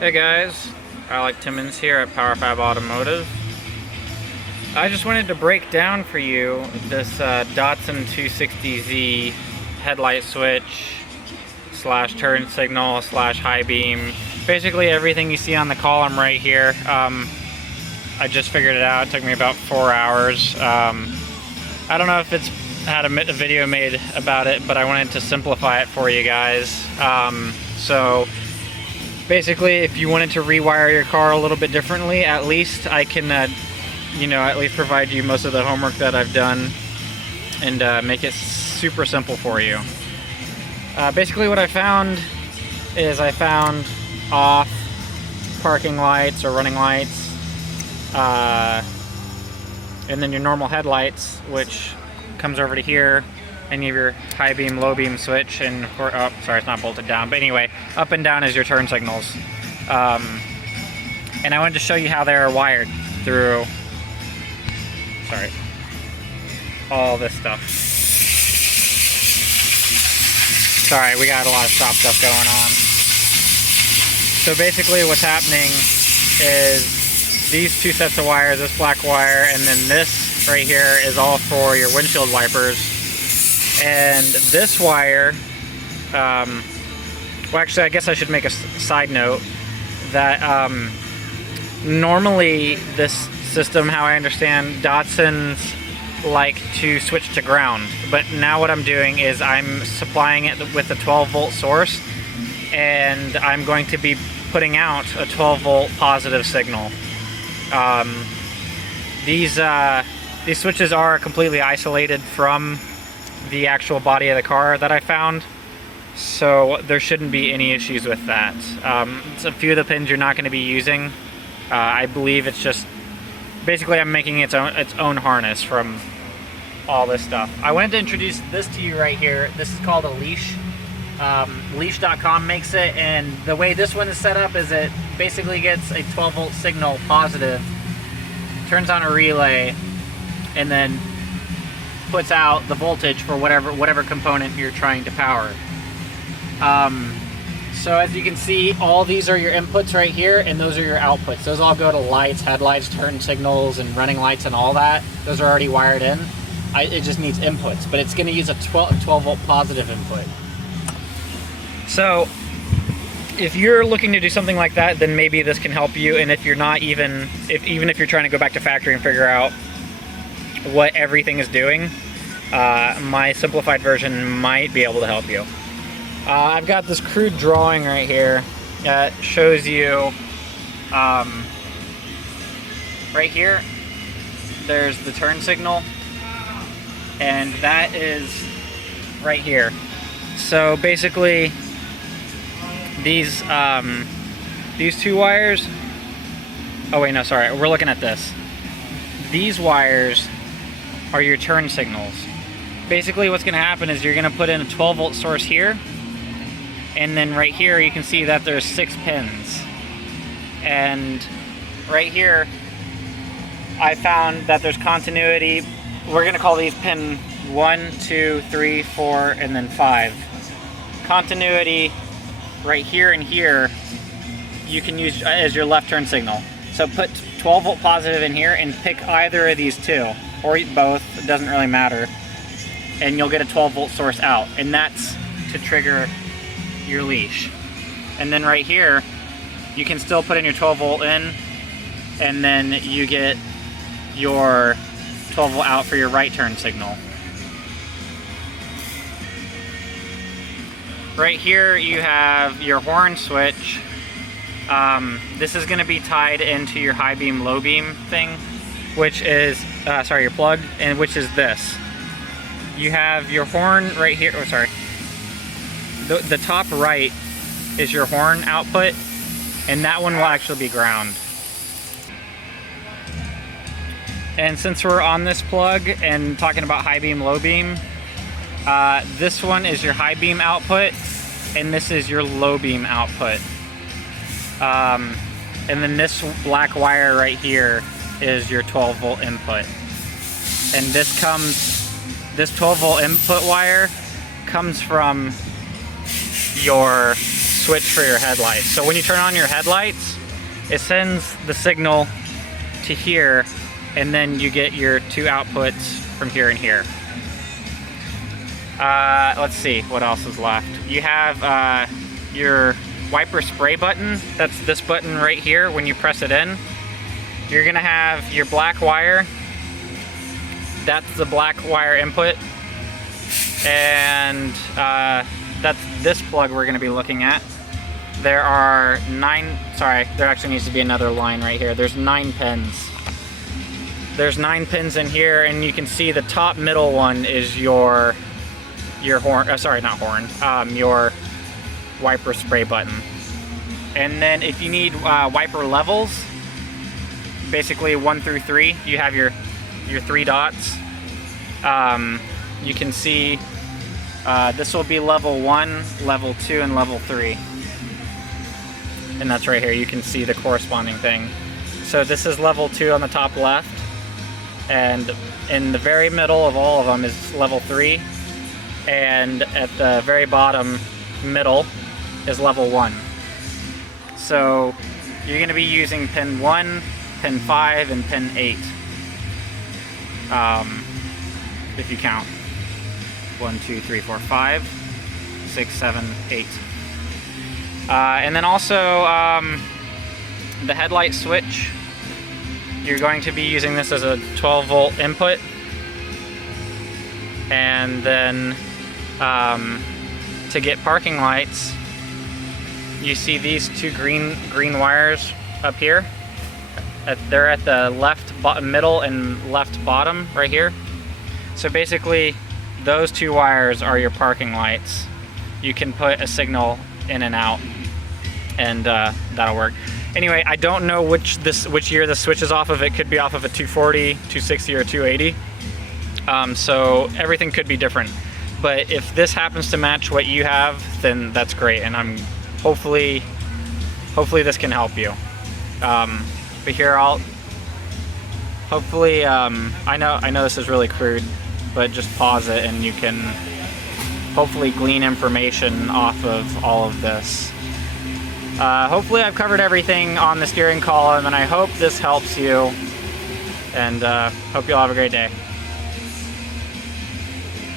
Hey guys, Alec Timmons here at PowerFab Automotive. I just wanted to break down for you this Datsun 260Z headlight switch slash turn signal slash high beam. Basically everything you see on the column right here. I just figured it out. It took me about 4 hours. I don't know if it's had a video made about it, but I wanted to simplify it for you guys. So basically, if you wanted to rewire your car a little bit differently, at least I can, at least provide you most of the homework that I've done and make it super simple for you. Basically what I found is I found off parking lights or running lights, and then your normal headlights, which comes over to here, and you have your high beam, low beam switch, and oh, sorry, it's not bolted down, but anyway, up and down is your turn signals. And I wanted to show you how they're wired through, all this stuff. Sorry, we got a lot of stop stuff going on. So basically what's happening is these two sets of wires, this black wire, and then this right here is all for your windshield wipers. And this wire, well actually I guess I should make a side note that normally this system, how I understand, Datsuns like to switch to ground, but now what I'm doing is I'm supplying it with a 12 volt source, and I'm going to be putting out a 12 volt positive signal. These switches are completely isolated from the actual body of the car that I found, so there shouldn't be any issues with that. It's a few of the pins you're not going to be using. I believe it's just basically I'm making its own harness from all this stuff. I wanted to introduce this to you right here. This is called a leash. Leash.com makes it, and the way this one is set up is it basically gets a 12 volt signal positive, turns on a relay, and then puts out the voltage for whatever component you're trying to power. So as you can see, all these are your inputs right here, and those are your outputs. Those all go to lights, headlights, turn signals, and running lights and all that. Those are already wired in. It just needs inputs, but it's going to use a 12 volt positive input. So if you're looking to do something like that, then maybe this can help you. And if you're not even if you're trying to go back to factory and figure out what everything is doing, my simplified version might be able to help you. I've got this crude drawing right here that shows you, right here, there's the turn signal, and that is right here. So basically, these two wires, oh wait, no, sorry, we're looking at this. These wires are your turn signals. Basically what's going to happen is you're going to put in a 12 volt source here, and then right here you can see that there's 6 pins. And right here I found that there's continuity. We're going to call these pin 1, 2, 3, 4, and then 5. Continuity right here and here you can use as your left turn signal. So put 12 volt positive in here and pick either of these two, or both, it doesn't really matter, and you'll get a 12 volt source out, and that's to trigger your leash. And then right here you can still put in your 12 volt in, and then you get your 12 volt out for your right turn signal. Right here you have your horn switch. This is going to be tied into your high beam, low beam thing, which is, your plug, and which is this. You have your horn right here, oh sorry. The top right is your horn output, and that one will actually be ground. And since we're on this plug and talking about high beam, low beam, this one is your high beam output, and this is your low beam output. And then this black wire right here is your 12 volt input. And this 12 volt input wire comes from your switch for your headlights. So when you turn on your headlights, it sends the signal to here, and then you get your 2 outputs from here and here. Let's see what else is left. You have your wiper spray button. That's this button right here. When you press it in, you're gonna have your black wire. That's the black wire input, and that's this plug we're gonna be looking at. There are 9, sorry, there actually needs to be another line right here. There's 9 pins. There's 9 pins in here, and you can see the top middle one is your horn, sorry, not horn, your wiper spray button. And then if you need wiper levels, basically 1 through 3, you have your 3 dots. You can see this will be level 1, level 2, and level 3. And that's right here, you can see the corresponding thing. So this is level 2 on the top left, and in the very middle of all of them is level 3, and at the very bottom middle is level 1. So you're going to be using pin 1, pin 5, and pin 8. If you count 1, 2, 3, 4, 5, 6, 7, 8. And then also the headlight switch, you're going to be using this as a 12 volt input, and then to get parking lights, you see these 2 green wires up here. They're at the left middle and left bottom right here. So basically those 2 wires are your parking lights. You can put a signal in and out, and that'll work. Anyway, I don't know which year the switch is off of. It could be off of a 240, 260, or 280. So everything could be different. But if this happens to match what you have, then that's great, and I'm hopefully this can help you. But here I know this is really crude, but just pause it and you can hopefully glean information off of all of this. Hopefully I've covered everything on the steering column, and I hope this helps you, and hope you all have a great day.